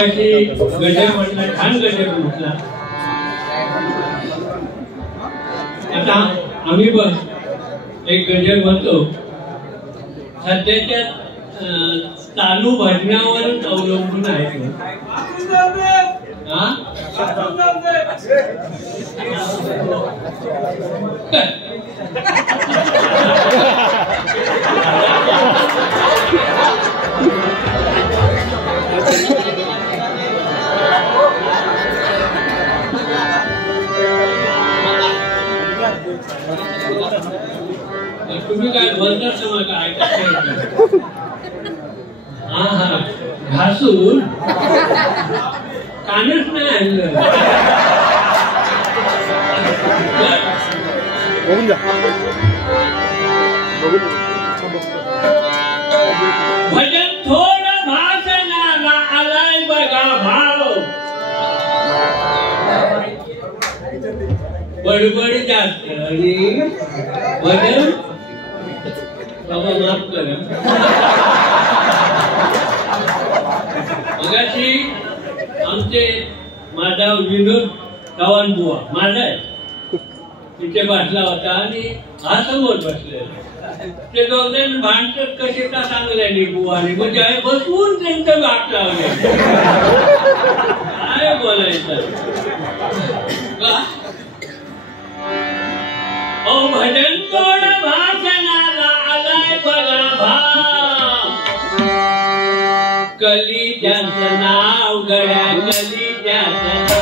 मगाशी गजर म्हटला, छान गजर म्हटला. आता आम्ही बघ एक गजर म्हणतो, सध्याच्या चालू भजनावरच अवलंबून आहे. तुम्ही काय बोलतात समजा ऐकायचं. हा हा घासून कानच नाही आणलं. भजन थोडं भाषणाला आलाय बघा भाव, बडबड जास्त आणि भजन बाबा माफ करा. मगाशी आमचे माझा विनोद चव्हाण बुवा माझा आहे, तिथे बसला होता आणि हा समोर बसलेला. ते दोघं भांडत कसे का चांगल्याने बुवाने म्हणजे बसवून त्यांचं गाठ लावले. काय बोलायचं ओ भजन तोड भाषणाला आलाय बघा भाव, कलिजाचं नाव गड्या कलिजाचं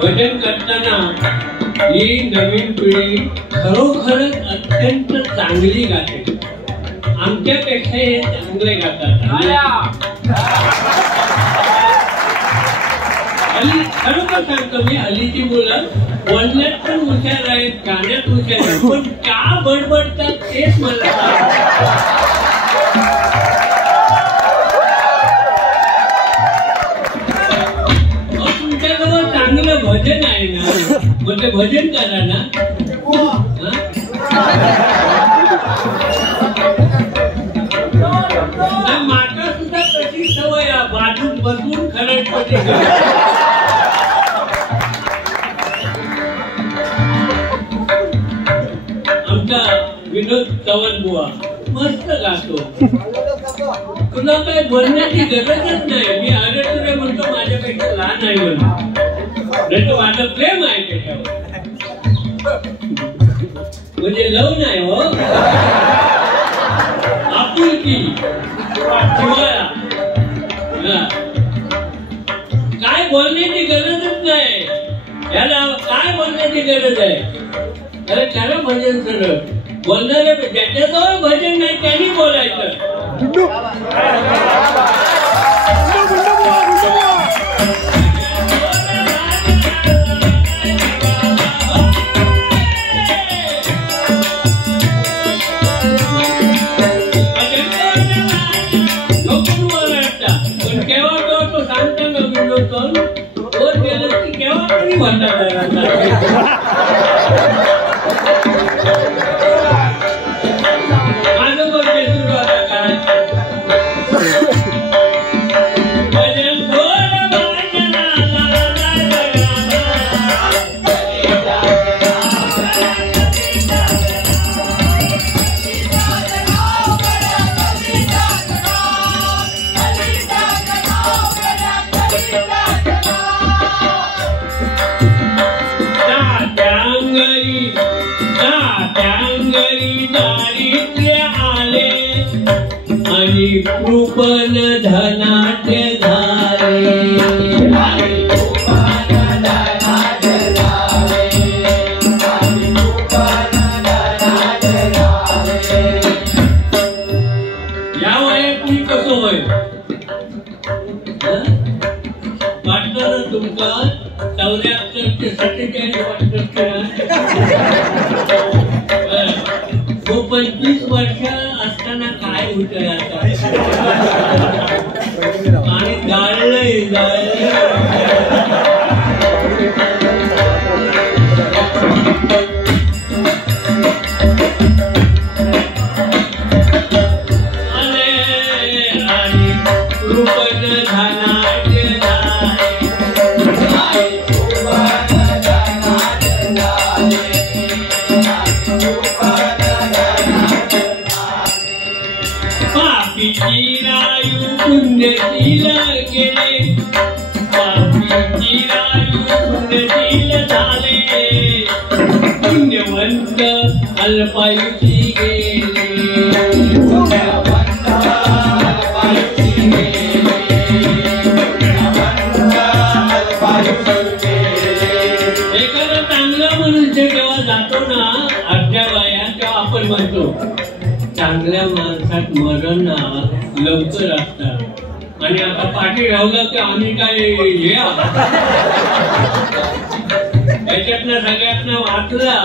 भजन करताना ही नवीन पिढी खरोखरच अत्यंत चांगली गाते. आमच्यापेक्षा हे चांगले गातात. हल्ली खरोखर सांगतो मी, हल्लीची मुलं बोलण्यात पण हुशार आहेत, गाण्यात हुशार आहेत, पण का बडबडतात तेच मला चांगलं भजन आहे ना, म्हणजे भजन करा ना. माता सुद्धा तशी सवय बाजून बसून खरडपणे. आमचा विनोद चव्हाण बुवा मस्त गातो. तुला काय बोलण्याची गरजच नाही. मी अरे तुरे म्हणतो माझ्यापेक्षा लहान आहे म्हणून, माझं प्रेम आहे त्याच्यावर, म्हणजे लव नाही हो, आपुलकी जिव्हाळा. काय बोलण्याची गरजच नाही याला. काय बोलण्याची गरज आहे? अरे त्याला भजन सरळ बोलणारे, ज्याच्याजवळ भजन नाही त्यांनी बोलायचं. आणि कृपण धनाढ्य झाले. या वयात मी कसं होईल वाटतं ना तुमका 74 ते 47 वाटत. 25 वर्ष असताना काय होत आणि जाळलंय आणि कृपण धनाढ्य पापीचीरायू पुण्यशील गेले. पापीचीरायू पुण्यशील झाले. पुण्यवंत अल्पायुषी गेले. एखादा चांगला मनुष्य जेव्हा जातो ना अर्ध्या वयात तेव्हा आपण म्हणतो चांगल्या माणसात मरण लवकर असतात. आणि आता पाठी राहलं की आम्ही काय हे याच्यातनं सगळ्यातनं वाचला.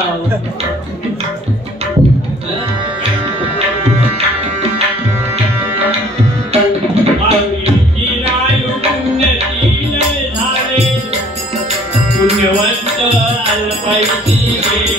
पुण्यशील झाले. पुण्यवंत अल्पायुषी गेले.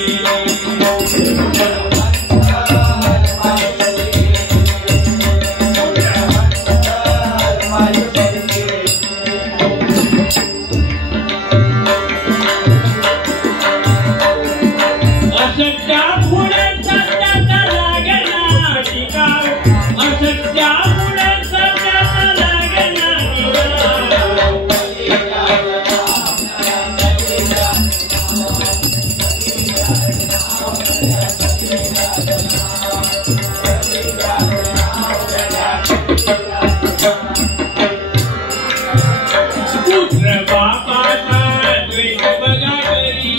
पुत्र बापाचा द्वेष बघा करी.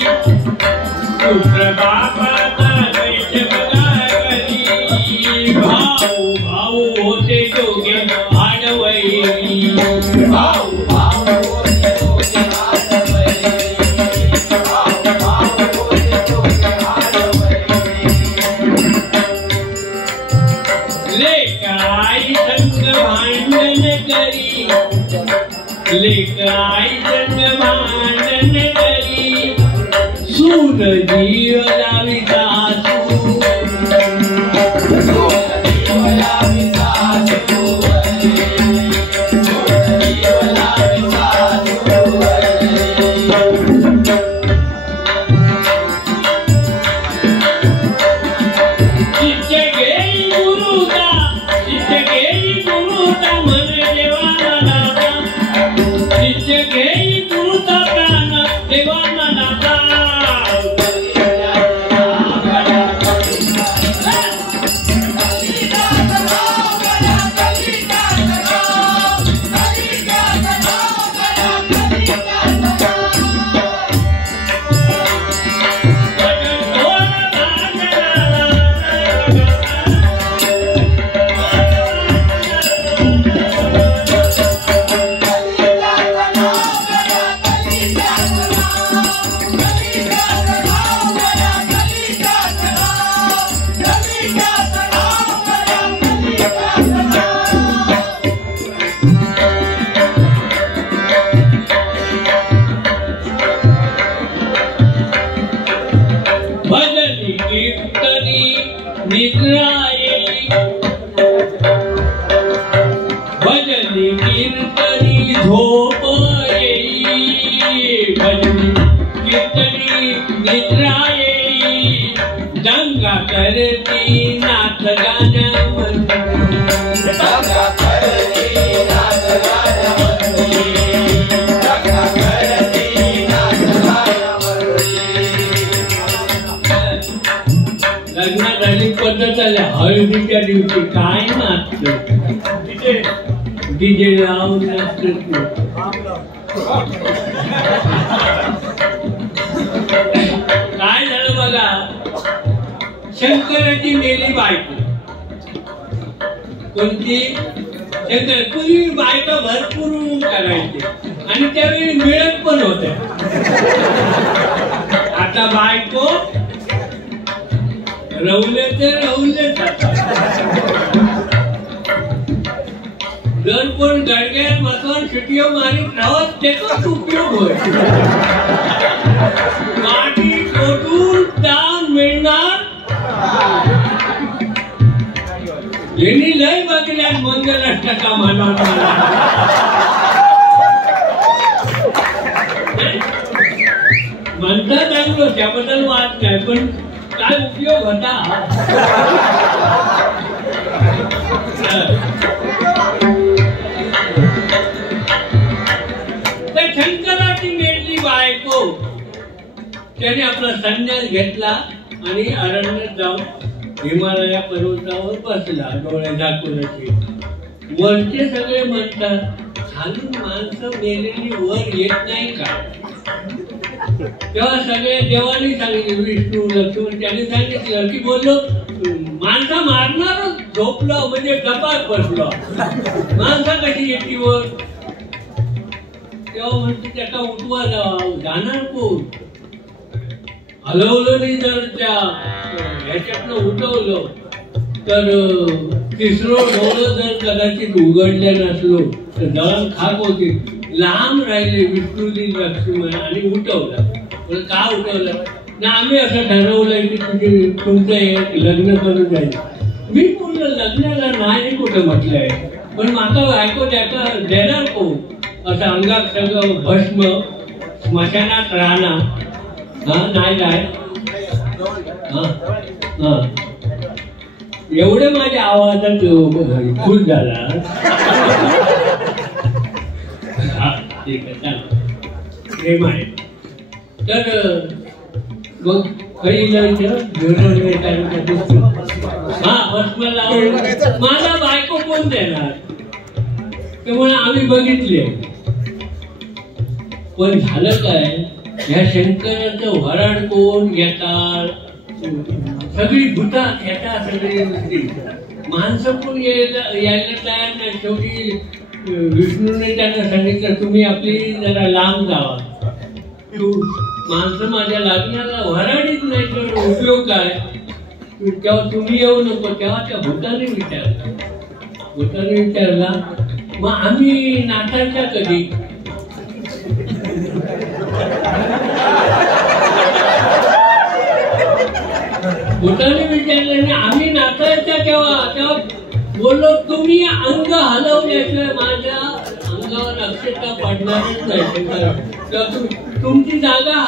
पुत्र बापाचा द्वेष बघा करी. भाऊ भाऊ होते दोघे आडवैरी. भाऊ भाऊ होते दोघे आडवैरी. लेक आई संग भांडण करी. लेक आई संग भांडण करी. सून जीव लावी सासू. भजनी कीर्तनी झोप येई. भजनी कीर्तनी निद्रा येई. दंगा करती नाच गाणं म्हणती. दंगा करती नाच गाणं म्हणती. दंगा करती नाच गाणं म्हणती. लग्नात अनेक पद्धत आल्या. हळदीच्या दिवशी काय नाचतो. DJ लावून काय झालं बघा, शंकराची मेली बायको. कोणती? शंकर. पूर्वी बायका भरपूर करायचे आणि त्यावेळी मिळत पण होत्या. आता बायको रवले ते रवले. जर कोण गडग्यात बसवून शिटिओ मारीत राहत त्याचाच उपयोग होय. माटी कोटून दान मिळणार. यांनी लय बघल्यात मंगलाष्टका म्हणून म्हणतात चांगलं, त्याबद्दल वाद नाही, पण काय उपयोग होता. त्या शंकराची मेली बायको त्याने आपला संन्यास घेतला आणि अरण्यात जाऊन हिमालया पर्वतावर बसला डोळे झाकून. वरचे सगळे म्हणतात खालून माणसं मेलेली वर येत नाही का. तेव्हा सगळे देवानी सांगितलं, विष्णू लक्ष्मण त्यांनी सांगितलं की बोललो माणसं मारणारच झोपलं म्हणजे कपात बसलो, माणसा कशी येते वर. तेव्हा म्हणते त्याचा उठवा जाणार कोण. हलवलं नाही जर त्या ह्याच्यातनं उठवलं तर तिसरं डोळं जर कदाचित उघडलं नसलो तर दळण खाक होती. लांब राहिले विष्णूजी लक्ष्मण आणि उठवलं. का उठवलं ना, आम्ही असं ठरवलंय की तुमचं लग्न करून जाईल. मी पूर्ण लग्नाला नाही कुठं म्हटलंय, पण माका बायको त्याचा देणार कोण. असं अंगात सगळं भस्म, स्मशानात राहणार. नाही एवढे माझ्या आवाजात खुश झाला. प्रेम आहे तर मग मला बायको कोण देणार. त्यामुळे आम्ही बघितले, पण झालं काय, ह्या शंकराचं वराड कोण घेतात. सगळी भूतात ह्याच्या सगळी माणसं पण यायला तयार नाही. शेवटी विष्णूने त्यांना सांगितलं तुम्ही आपली जरा लांब जावा. माणसं माझ्या लग्नाला वराडीच नाही तर उपयोग काय. तेव्हा तुम्ही येऊ नको. तेव्हा त्या भूताने विचारला मग आम्ही नाचायच्या कधी. भूताने विचारलं आम्ही नाचायच्या केव्हा. बोललो तुम्ही अंग हलवल्याशिवाय माझ्या अंगावर अक्षता पडणारच नाही. तुमची जागा.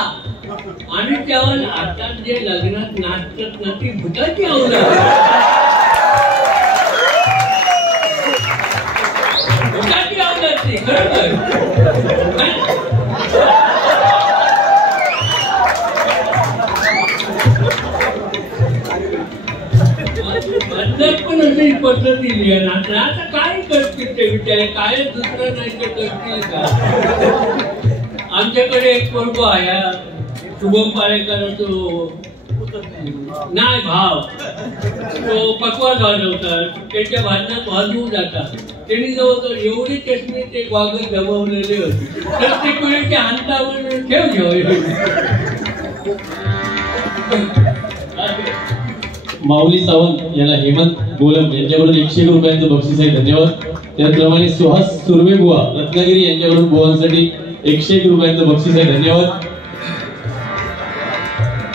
आणि तेव्हा आता जे लग्नात नाचतात ना ती भूताची अंग. भूताची अंग असते खरं. पण अशी पद्धती आता काय करतील ते विचार. काय दुसरं नाही ते करतील का. आमच्याकडे एक पोरगो आहे शुभम पाळेकर, तो नाही भाव, तो पकवाज वाजवतात. त्याच्या भाजनात वाजवू जातात. त्यांनी जवळ एवढी चष्मी ते वागत जमवलेले होते. प्रत्येक वेळी ते हातावर ठेव घेऊ. माऊली सावंत यांना हेमंत गोलम यांच्याकडून 101 रुपयांचं बक्षीस आहे. धन्यवाद. त्याचप्रमाणे सुहास सुर्वे बुवा रत्नागिरी यांच्याकडून बुवांसाठी 101 रुपयांचं बक्षीस आहे. धन्यवाद.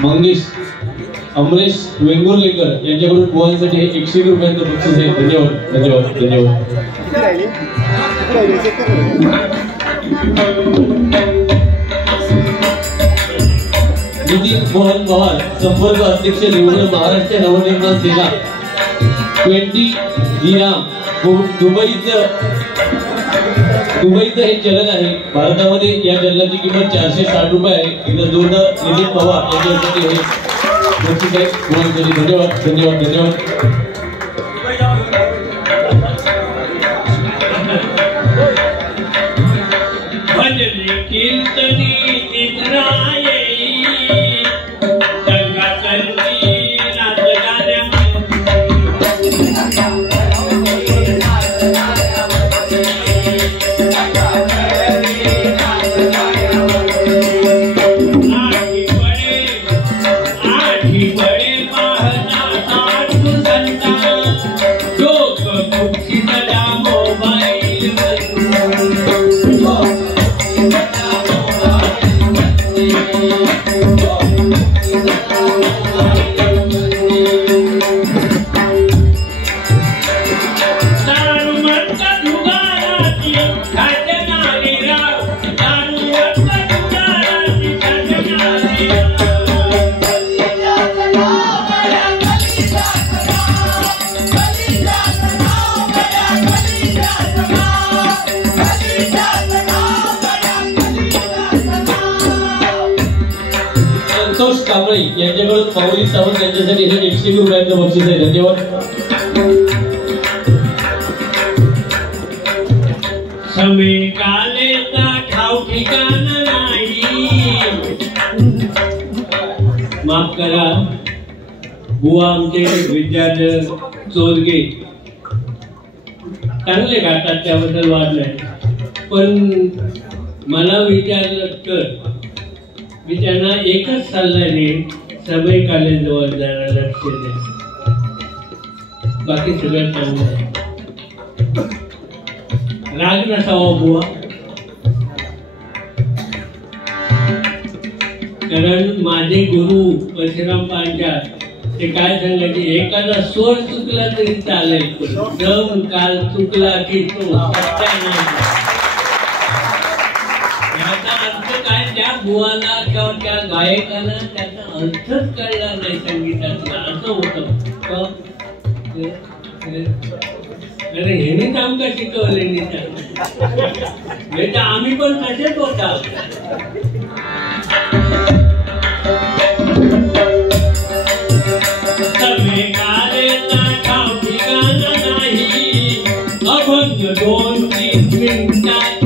मंगेश अमरेश वेंगुर्लेकर यांच्याकडून बुवांसाठी 101 रुपयांचं बक्षीस आहे. धन्यवाद. धन्यवाद. धन्यवाद. नितीन मोहन पवार संपर्क अध्यक्ष निवडून महाराष्ट्र नवनिर्माण सेना 20 हिराम. दुबईचं हे चलन आहे. भारतामध्ये या चलनाची किंमत 460 रुपये आहे. एकदा जोरदार नितीन पवार यांच्यासाठी हे बक्षीस आहे. धन्यवाद. धन्यवाद. धन्यवाद. कीर्तनी इंद्राये जगातली नाच आठी बड़े पाहता साधू संता लोक मुक्ती सदा मोबाईल संतोष कांबळे यांच्याकडून माऊली सावंत यांच्यासाठी हे 101 रुपयांचं बक्षीस आहे. धन्यवाद. समय कालेचा ठाव ठिकाण नाही. माफ करा बुवा आमचे विद्यार्थी चोरगे चांगले गातात त्याबद्दल वाद नाही, पण मला विचारलं तर मी त्यांना एकच सल्ला देईन, समय कालेजवळ जरा लक्ष द्या, बाकी सगळं चांगलं आहे. राग नसावा बुवा, कारण माझे गुरु परशुराम पांचाळ ते काय सांगायचे, एखादा स्वर चुकला तरी चालेल, दम काल चुकला की तो याचा अर्थ काय, त्या बुवाला किंवा त्या गायकाला त्याचा अर्थच कळला नाही संगीतातला, असं होतं. अरे हेनीच आमका शिकवले नाही तर आम्ही पण तसेच होता. समय कालेचा ठाव ठिकाण नाही, अभंग 2-3 मिनिटात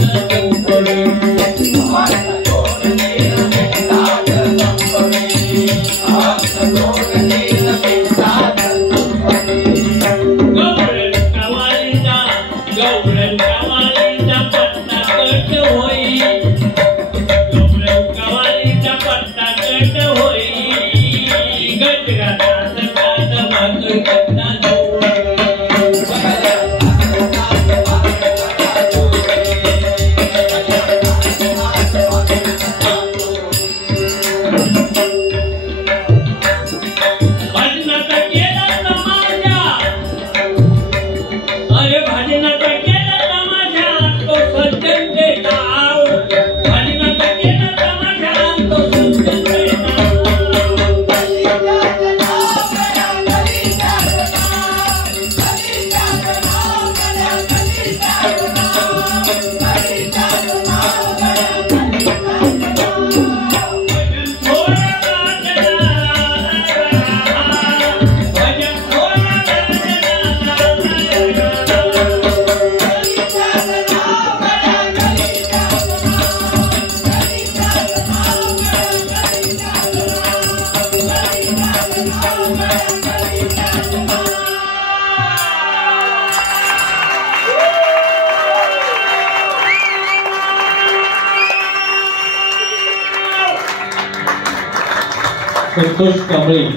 संतोष कांबळे.